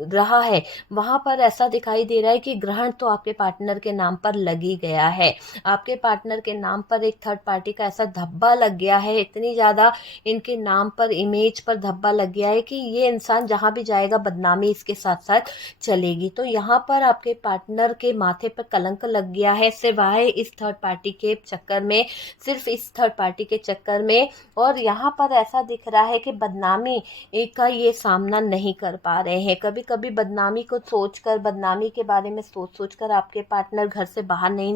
रहा है, वहां पर ऐसा दिखाई दे रहा है कि ग्रहण तो आपके पार्टनर के नाम पर लग ही गया है। आपके पार्टनर के नाम पर एक थर्ड पार्टी का ऐसा धब्बा लग गया है, इतनी ज्यादा इनके नाम पर, इमेज पर धब्बा लग गया है कि ये इंसान जहां भी जाएगा बदनामी इसके साथ साथ चलेगी। तो यहाँ पर आपके पार्टनर के माथे पर कलंक लग गया है, सिवाय इस थर्ड पार्टी के चक्कर में, सिर्फ इस थर्ड पार्टी के चक्कर में। और यहाँ पर ऐसा दिख रहा है कि बदनामी का ये सामना नहीं कर पा रहे हैं। कभी कभी बदनामी को सोचकर, बदनामी के बारे में सोच सोचकर आपके पार्टनर घर से बाहर नहीं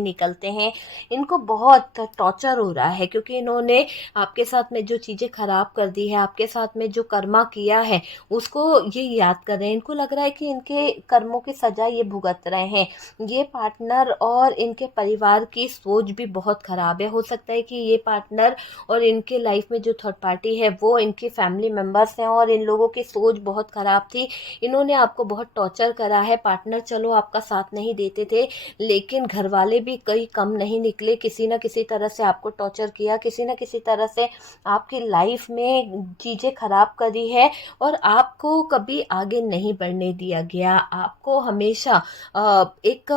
निकलते हैं। इनको बहुत टॉर्चर हो रहा है, क्योंकि इन्होंने आपके साथ में जो चीजें खराब कर दी है, आपके साथ में जो कर्मा किया है, उसको ये याद कर रहे हैं। इनको लग रहा है कि इनके कर्मों की सजा ये भुगत रहे हैं। ये पार्टनर और इनके परिवार की सोच भी बहुत खराब है। हो सकता है कि ये पार्टनर और इनके लाइफ में जो थर्ड पार्टी है वो इनकी फैमिली मेंबर्स हैं, और इन लोगों की सोच बहुत खराब थी। इन्होंने आपको बहुत टॉर्चर करा है। पार्टनर चलो आपका साथ नहीं देते थे, लेकिन घर वाले भी कई कम नहीं निकले। किसी न किसी तरह से आपको टॉर्चर किया, किसी न किसी तरह से आपकी लाइफ में चीजें खराब करी है, और आपको कभी आगे नहीं बढ़ने दिया गया। आपको हमेशा एक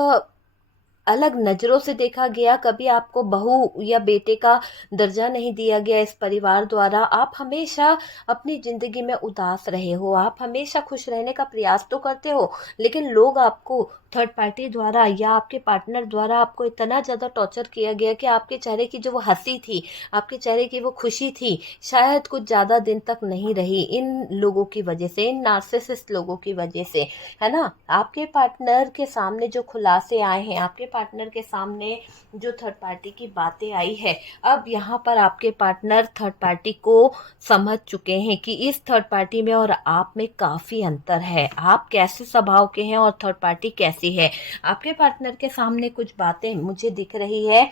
अलग नजरों से देखा गया। कभी आपको बहू या बेटे का दर्जा नहीं दिया गया इस परिवार द्वारा। आप हमेशा अपनी जिंदगी में उदास रहे हो, आप हमेशा खुश रहने का प्रयास तो करते हो, लेकिन लोग आपको थर्ड पार्टी द्वारा या आपके पार्टनर द्वारा आपको इतना ज्यादा टॉर्चर किया गया कि आपके चेहरे की जो वो हंसी थी, आपके चेहरे की वो खुशी थी, शायद कुछ ज्यादा दिन तक नहीं रही, इन लोगों की वजह से, इन नार्सिसिस्ट लोगों की वजह से, है ना। आपके पार्टनर के सामने जो खुलासे आए हैं, आपके पार्टनर के सामने जो थर्ड पार्टी की बातें आई है, अब यहाँ पर आपके पार्टनर थर्ड पार्टी को समझ चुके हैं कि इस थर्ड पार्टी में और आप में काफी अंतर है। आप कैसे स्वभाव के हैं और थर्ड पार्टी कैसी है। आपके पार्टनर के सामने कुछ बातें मुझे दिख रही है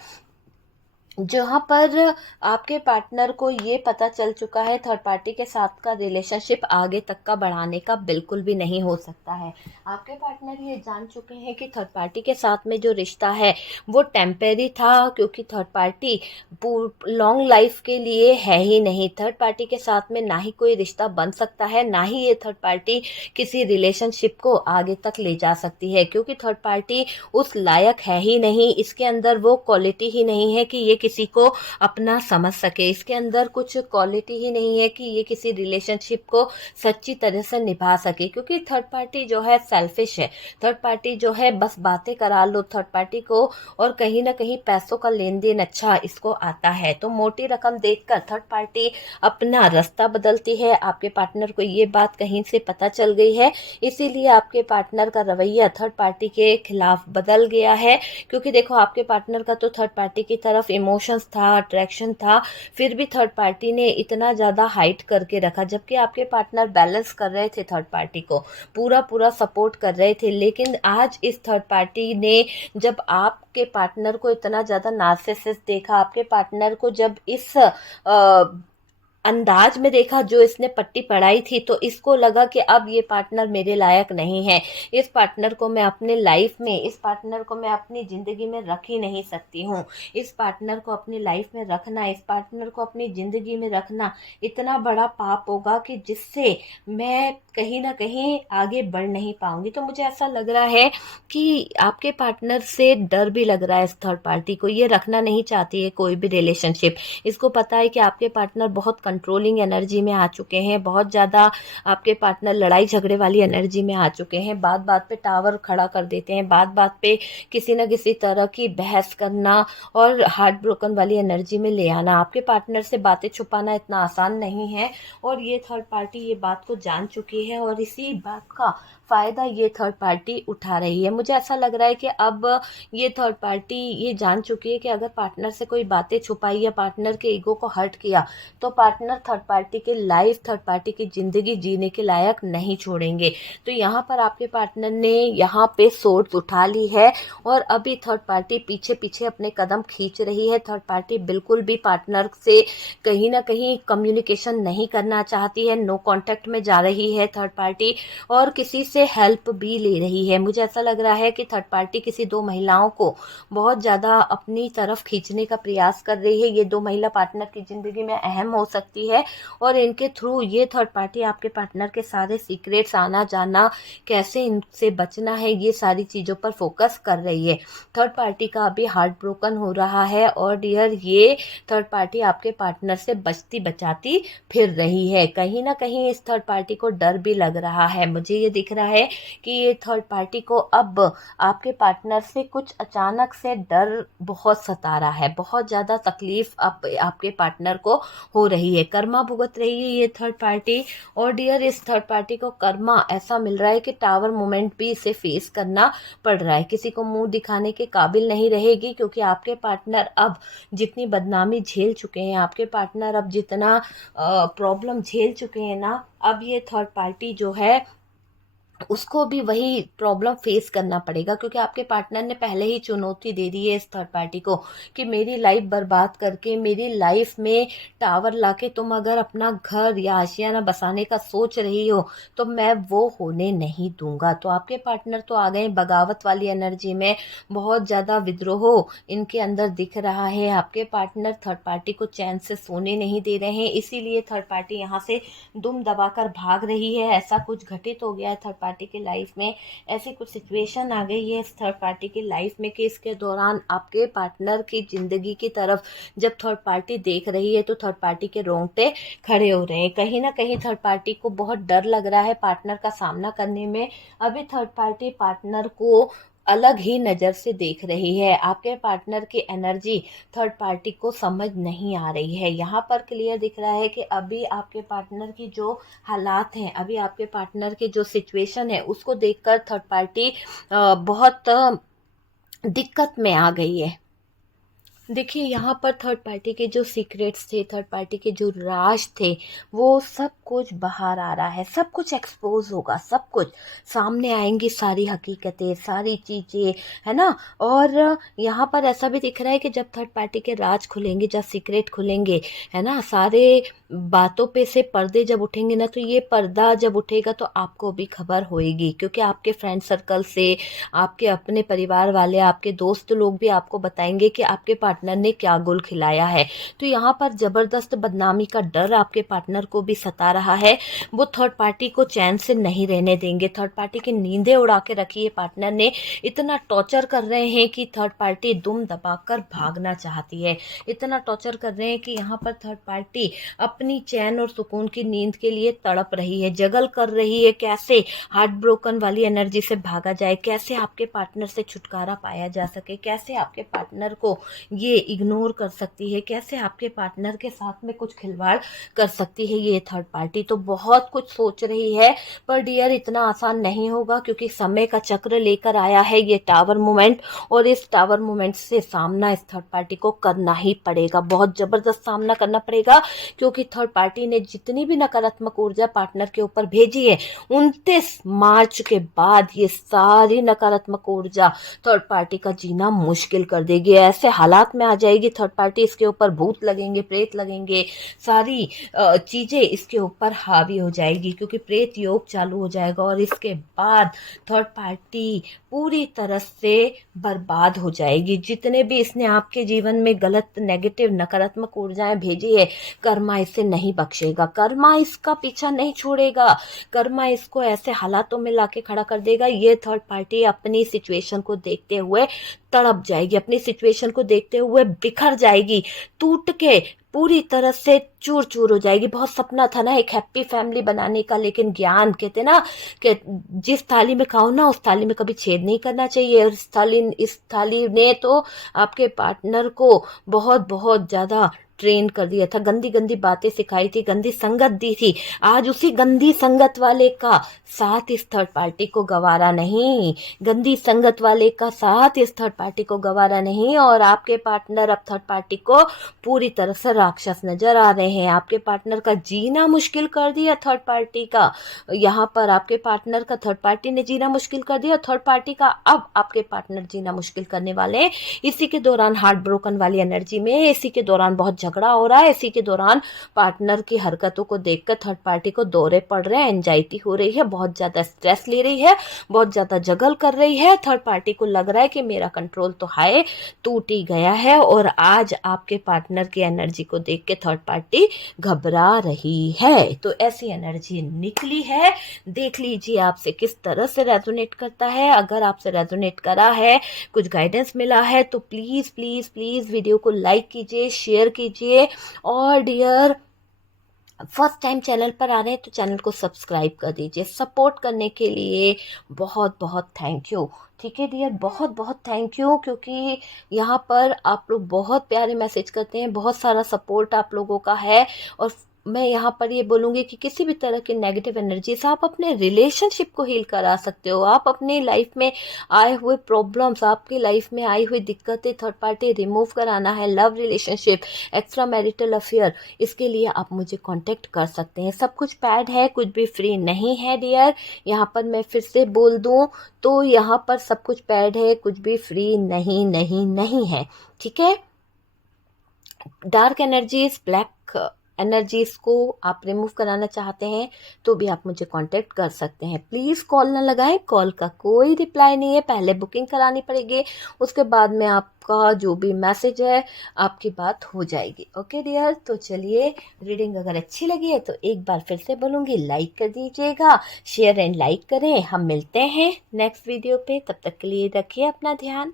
जहाँ पर आपके पार्टनर को ये पता चल चुका है थर्ड पार्टी के साथ का रिलेशनशिप आगे तक का बढ़ाने का बिल्कुल भी नहीं हो सकता है। आपके पार्टनर ये जान चुके हैं कि थर्ड पार्टी के साथ में जो रिश्ता है वो टेम्परेरी था, क्योंकि थर्ड पार्टी लॉन्ग लाइफ के लिए है ही नहीं। थर्ड पार्टी के साथ में ना ही कोई रिश्ता बन सकता है, ना ही ये थर्ड पार्टी किसी रिलेशनशिप को आगे तक ले जा सकती है, क्योंकि थर्ड पार्टी उस लायक है ही नहीं। इसके अंदर वो क्वालिटी ही नहीं है कि ये किसी को अपना समझ सके। इसके अंदर कुछ क्वालिटी ही नहीं है कि ये किसी रिलेशनशिप को सच्ची तरह से निभा सके, क्योंकि थर्ड पार्टी जो है सेल्फिश है। थर्ड पार्टी जो है बस बातें करा लो थर्ड पार्टी को, और कहीं ना कहीं पैसों का लेन देन अच्छा इसको आता है। तो मोटी रकम देखकर थर्ड पार्टी अपना रास्ता बदलती है। आपके पार्टनर को ये बात कहीं से पता चल गई है, इसीलिए आपके पार्टनर का रवैया थर्ड पार्टी के खिलाफ बदल गया है। क्योंकि देखो आपके पार्टनर का तो थर्ड पार्टी की तरफ इमोशंस था, अट्रैक्शन था, फिर भी थर्ड पार्टी ने इतना ज्यादा हाइड करके रखा, जबकि आपके पार्टनर बैलेंस कर रहे थे, थर्ड पार्टी को पूरा पूरा सपोर्ट कर रहे थे। लेकिन आज इस थर्ड पार्टी ने जब आपके पार्टनर को इतना ज्यादा नार्सिसिस्ट देखा, आपके पार्टनर को जब इस अंदाज में देखा जो इसने पट्टी पढ़ाई थी, तो इसको लगा कि अब ये पार्टनर मेरे लायक नहीं है। इस पार्टनर को मैं अपने लाइफ में, इस पार्टनर को मैं अपनी जिंदगी में रख ही नहीं सकती हूँ। इस पार्टनर को अपनी लाइफ में रखना, इस पार्टनर को अपनी जिंदगी में रखना इतना बड़ा पाप होगा कि जिससे मैं कहीं ना कहीं आगे बढ़ नहीं पाऊंगी। तो मुझे ऐसा लग रहा है कि आपके पार्टनर से डर भी लग रहा है इस थर्ड पार्टी को। ये रखना नहीं चाहती है कोई भी रिलेशनशिप। इसको पता है कि आपके पार्टनर बहुत कंट्रोलिंग एनर्जी में आ चुके हैं, बहुत ज़्यादा आपके पार्टनर लड़ाई झगड़े वाली एनर्जी में आ चुके हैं, बात बात पे टावर खड़ा कर देते हैं, बात बात पे किसी न किसी तरह की बहस करना और हार्ट ब्रोकन वाली एनर्जी में ले आना। आपके पार्टनर से बातें छुपाना इतना आसान नहीं है और ये थर्ड पार्टी ये बात को जान चुकी है और इसी बात का फ़ायदा ये थर्ड पार्टी उठा रही है। मुझे ऐसा लग रहा है कि अब ये थर्ड पार्टी ये जान चुकी है कि अगर पार्टनर से कोई बातें छुपाई या पार्टनर के ईगो को हर्ट किया तो पार्टनर थर्ड पार्टी की लाइफ, थर्ड पार्टी की ज़िंदगी जीने के लायक नहीं छोड़ेंगे। तो यहाँ पर आपके पार्टनर ने यहाँ पे सोर्स उठा ली है और अभी थर्ड पार्टी पीछे पीछे अपने कदम खींच रही है। थर्ड पार्टी बिल्कुल भी पार्टनर से कहीं ना कहीं कम्युनिकेशन नहीं करना चाहती है, नो कॉन्टैक्ट में जा रही है थर्ड पार्टी और किसी से हेल्प भी ले रही है। मुझे ऐसा लग रहा है कि थर्ड पार्टी किसी दो महिलाओं को बहुत ज़्यादा अपनी तरफ खींचने का प्रयास कर रही है। ये दो महिला पार्टनर की ज़िंदगी में अहम हो सकती है और इनके थ्रू ये थर्ड पार्टी आपके पार्टनर के सारे सीक्रेट्स, आना जाना, कैसे इनसे बचना है, ये सारी चीज़ों पर फोकस कर रही है। थर्ड पार्टी का अभी हार्ट ब्रोकन हो रहा है और डियर ये थर्ड पार्टी आपके पार्टनर से बचती बचाती फिर रही है। कहीं ना कहीं इस थर्ड पार्टी को डर भी लग रहा है। मुझे ये दिख रहा है कि ये थर्ड पार्टी को अब आपके पार्टनर से कुछ अचानक से डर बहुत सता रहा है, बहुत ज़्यादा तकलीफ आपके पार्टनर को हो रही है, कर्मा भुगत रही है ये थर्ड पार्टी। और डियर इस थर्ड पार्टी को कर्मा ऐसा मिल रहा है कि टावर मोमेंट भी इसे फेस करना पड़ रहा है, किसी को मुंह दिखाने के काबिल नहीं रहेगी क्योंकि आपके पार्टनर अब जितनी बदनामी झेल चुके हैं, आपके पार्टनर अब जितना प्रॉब्लम झेल चुके हैं ना, अब ये थर्ड पार्टी जो है उसको भी वही प्रॉब्लम फेस करना पड़ेगा क्योंकि आपके पार्टनर ने पहले ही चुनौती दे दी है इस थर्ड पार्टी को कि मेरी लाइफ बर्बाद करके, मेरी लाइफ में टावर लाके तुम अगर अपना घर या आशियाना बसाने का सोच रही हो तो मैं वो होने नहीं दूंगा। तो आपके पार्टनर तो आ गए बगावत वाली एनर्जी में, बहुत ज़्यादा विद्रोह इनके अंदर दिख रहा है। आपके पार्टनर थर्ड पार्टी को चैन से सोने नहीं दे रहे हैं, इसीलिए थर्ड पार्टी यहाँ से दुम दबाकर भाग रही है। ऐसा कुछ घटित हो गया है थर्ड पार्टी की लाइफ में, ऐसी कुछ सिचुएशन आ गई है इस थर्ड पार्टी की लाइफ में कि इसके दौरान आपके पार्टनर की जिंदगी की तरफ जब थर्ड पार्टी देख रही है तो थर्ड पार्टी के रोंगटे खड़े हो रहे हैं। कहीं ना कहीं थर्ड पार्टी को बहुत डर लग रहा है पार्टनर का सामना करने में। अभी थर्ड पार्टी पार्टनर को अलग ही नज़र से देख रही है। आपके पार्टनर की एनर्जी थर्ड पार्टी को समझ नहीं आ रही है। यहाँ पर क्लियर दिख रहा है कि अभी आपके पार्टनर की जो हालात हैं, अभी आपके पार्टनर की जो सिचुएशन है उसको देखकर थर्ड पार्टी बहुत दिक्कत में आ गई है। देखिए यहाँ पर थर्ड पार्टी के जो सीक्रेट्स थे, थर्ड पार्टी के जो राज थे, वो सब कुछ बाहर आ रहा है, सब कुछ एक्सपोज होगा, सब कुछ सामने आएंगी, सारी हकीकतें, सारी चीज़ें, है ना। और यहाँ पर ऐसा भी दिख रहा है कि जब थर्ड पार्टी के राज खुलेंगे, जब सीक्रेट खुलेंगे, है ना, सारे बातों पे से पर्दे जब उठेंगे ना, तो ये पर्दा जब उठेगा तो आपको भी खबर होएगी क्योंकि आपके फ्रेंड सर्कल से, आपके अपने परिवार वाले, आपके दोस्त लोग भी आपको बताएंगे कि आपके पार्टनर ने क्या गुल खिलाया है। तो यहाँ पर जबरदस्त बदनामी का डर आपके पार्टनर को भी सता रहा है। वो थर्ड पार्टी को चैन से नहीं रहने देंगे, थर्ड पार्टी की नींदें उड़ा के रखी है पार्टनर ने, इतना टॉर्चर कर रहे हैं कि थर्ड पार्टी दुम दबाकर भागना चाहती है, इतना टॉर्चर कर रहे हैं कि यहाँ पर थर्ड पार्टी अपनी चैन और सुकून की नींद के लिए तड़प रही है, जगल कर रही है कैसे हार्ट ब्रोकन वाली एनर्जी से भागा जाए, कैसे आपके पार्टनर से छुटकारा पाया जा सके, कैसे आपके पार्टनर को ये इग्नोर कर सकती है, कैसे आपके पार्टनर के साथ में कुछ खिलवाड़ कर सकती है ये थर्ड पार्टी। तो बहुत कुछ सोच रही है पर डियर इतना आसान नहीं होगा क्योंकि समय का चक्र लेकर आया है ये टावर मूवमेंट और इस टावर मूवमेंट से सामना इस थर्ड पार्टी को करना ही पड़ेगा, बहुत जबरदस्त सामना करना पड़ेगा क्योंकि थर्ड पार्टी ने जितनी भी नकारात्मक ऊर्जा पार्टनर के ऊपर भेजी है 29 मार्च के बाद ये सारी नकारात्मक ऊर्जा थर्ड पार्टी का जीना मुश्किल कर देगी। ऐसे हालात में आ जाएगी थर्ड पार्टी, इसके ऊपर भूत लगेंगे, प्रेत लगेंगे, सारी चीजें इसके ऊपर हावी हो जाएगी क्योंकि प्रेत योग चालू हो जाएगा और इसके बाद थर्ड पार्टी पूरी तरह से बर्बाद हो जाएगी। जितने भी इसने आपके जीवन में गलत, नेगेटिव, नकारात्मक ऊर्जाएं भेजी है, कर्मा इसे इसे नहीं बख्शेगा, कर्मा इसका पीछा नहीं छोड़ेगा, कर्मा इसको ऐसे हालातों में लाके खड़ा कर देगा। ये थर्ड पार्टी अपनी सिचुएशन को देखते हुए तड़प जाएगी, अपनी सिचुएशन को देखते हुए बिखर जाएगी, टूट के पूरी तरह से चूर चूर हो जाएगी। बहुत सपना था ना एक हैप्पी फैमिली बनाने का, लेकिन ज्ञान कहते ना कि जिस थाली में खाओ ना उस थाली में कभी छेद नहीं करना चाहिए। इस थाली ने तो आपके पार्टनर को बहुत बहुत ज्यादा ट्रेन कर दिया था, गंदी गंदी बातें सिखाई थी, गंदी संगत दी थी। आज उसी गंदी संगत वाले का साथ इस थर्ड पार्टी को गवारा नहीं, गंदी संगत वाले का साथ इस थर्ड पार्टी को गवारा नहीं। और आपके पार्टनर अब थर्ड पार्टी को पूरी तरह से राक्षस नजर आ रहे हैं। आपके पार्टनर का जीना मुश्किल कर दिया थर्ड पार्टी का, यहाँ पर आपके पार्टनर का थर्ड पार्टी ने जीना मुश्किल कर दिया, थर्ड पार्टी का अब आपके पार्टनर जीना मुश्किल करने वाले। इसी के दौरान हार्ट ब्रोकन वाली एनर्जी में, इसी के दौरान बहुत झगड़ा हो रहा है, इसी के दौरान पार्टनर की हरकतों को देखकर थर्ड पार्टी को दौरे पड़ रहे हैं, एंजाइटी हो रही है, बहुत ज्यादा स्ट्रेस ले रही है, बहुत ज्यादा जगल कर रही है। थर्ड पार्टी को लग रहा है कि मेरा कंट्रोल तो है, टूट ही गया है। और आज आपके पार्टनर की एनर्जी को देख के थर्ड पार्टी घबरा रही है। तो ऐसी एनर्जी निकली है, देख लीजिए आपसे किस तरह से रेजोनेट करता है। अगर आपसे रेजोनेट करा है, कुछ गाइडेंस मिला है, तो प्लीज प्लीज प्लीज वीडियो को लाइक कीजिए, शेयर कीजिए। और डियर फर्स्ट टाइम चैनल पर आ रहे हैं तो चैनल को सब्सक्राइब कर दीजिए। सपोर्ट करने के लिए बहुत बहुत थैंक यू। ठीक है डियर, बहुत बहुत थैंक यू, क्योंकि यहाँ पर आप लोग बहुत प्यारे मैसेज करते हैं, बहुत सारा सपोर्ट आप लोगों का है। और मैं यहाँ पर ये बोलूँगी कि किसी भी तरह की नेगेटिव एनर्जी से आप अपने रिलेशनशिप को हील करा सकते हो। आप अपनी लाइफ में आए हुए प्रॉब्लम्स, आपकी लाइफ में आई हुई दिक्कतें थर्ड पार्टी रिमूव कराना है, love relationship, extra marital affair, इसके लिए आप मुझे कांटेक्ट कर सकते हैं। सब कुछ पैड है, कुछ भी फ्री नहीं है डियर। यहाँ पर मैं फिर से बोल दूँ तो यहाँ पर सब कुछ पैड है, कुछ भी फ्री नहीं नहीं नहीं है। ठीक है, डार्क एनर्जीज, ब्लैक एनर्जीज को आप रिमूव कराना चाहते हैं तो भी आप मुझे कांटेक्ट कर सकते हैं। प्लीज़ कॉल ना लगाएं, कॉल का कोई रिप्लाई नहीं है, पहले बुकिंग करानी पड़ेगी, उसके बाद में आपका जो भी मैसेज है आपकी बात हो जाएगी। ओके डियर, तो चलिए, रीडिंग अगर अच्छी लगी है तो एक बार फिर से बोलूँगी लाइक कर दीजिएगा, शेयर एंड लाइक करें। हम मिलते हैं नेक्स्ट वीडियो पे, तब तक के लिए रखिए अपना ध्यान।